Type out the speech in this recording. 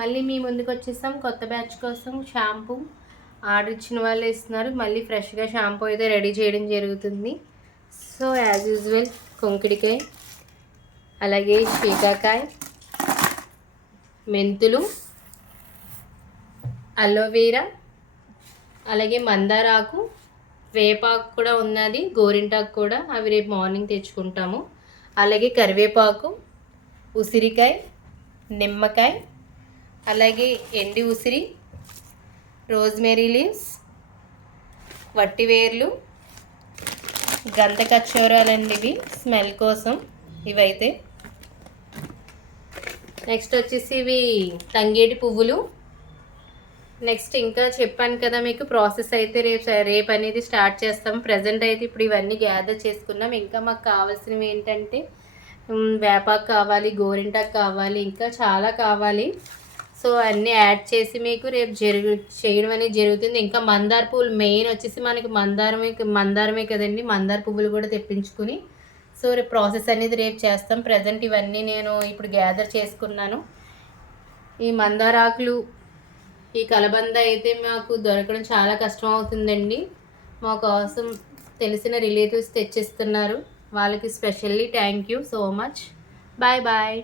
మళ్ళీ మీ ముందుకు వచ్చేసాం కొత్త బ్యాచ్ కోసం. షాంపూ ఆర్డర్ ఇచ్చిన వాళ్ళు ఇస్తున్నారు. మళ్ళీ ఫ్రెష్గా షాంపూ అయితే రెడీ చేయడం జరుగుతుంది. సో యాజ్ యూజువల్ కొంకిడికాయ, అలాగే శీకాకాయ, మెంతులు, అలోవెరా, అలాగే మందారాకు, వేపాకు కూడా ఉన్నది, గోరింటాకు కూడా, అవి రేపు మార్నింగ్ తెచ్చుకుంటాము. అలాగే కరివేపాకు, ఉసిరికాయ, నిమ్మకాయ, అలాగే ఎండి ఉసిరి, రోజ్మెరీ లీవ్స్, వట్టివేర్లు, గంధ కచ్చోరాలండి ఇవి స్మెల్ కోసం. ఇవైతే నెక్స్ట్ వచ్చేసి ఇవి తంగేడి పువ్వులు. నెక్స్ట్ ఇంకా చెప్పాను కదా మీకు ప్రాసెస్ అయితే రేపు అనేది స్టార్ట్ చేస్తాం. ప్రజెంట్ అయితే ఇప్పుడు ఇవన్నీ గ్యాదర్ చేసుకున్నాం. ఇంకా మాకు కావాల్సినవి ఏంటంటే వేపాకు కావాలి, గోరింటాకు కావాలి, ఇంకా చాలా కావాలి. సో అన్నీ యాడ్ చేసి మీకు రేపు చేయడం అనేది జరుగుతుంది. ఇంకా మందార పువ్వులు మెయిన్ వచ్చేసి మనకి మందారమే కదండి. మందార పువ్వులు కూడా తెప్పించుకుని సో రేపు ప్రాసెస్ అనేది రేపు చేస్తాం. ప్రజెంట్ ఇవన్నీ నేను ఇప్పుడు గ్యాదర్ చేసుకున్నాను. ఈ మందార ఆకులు, ఈ కలబంద అయితే మాకు దొరకడం చాలా కష్టం అవుతుందండి. మా కోసం తెలిసిన రిలేటివ్స్ తెచ్చిస్తున్నారు. వాళ్ళకి specially thank you so much. Bye bye.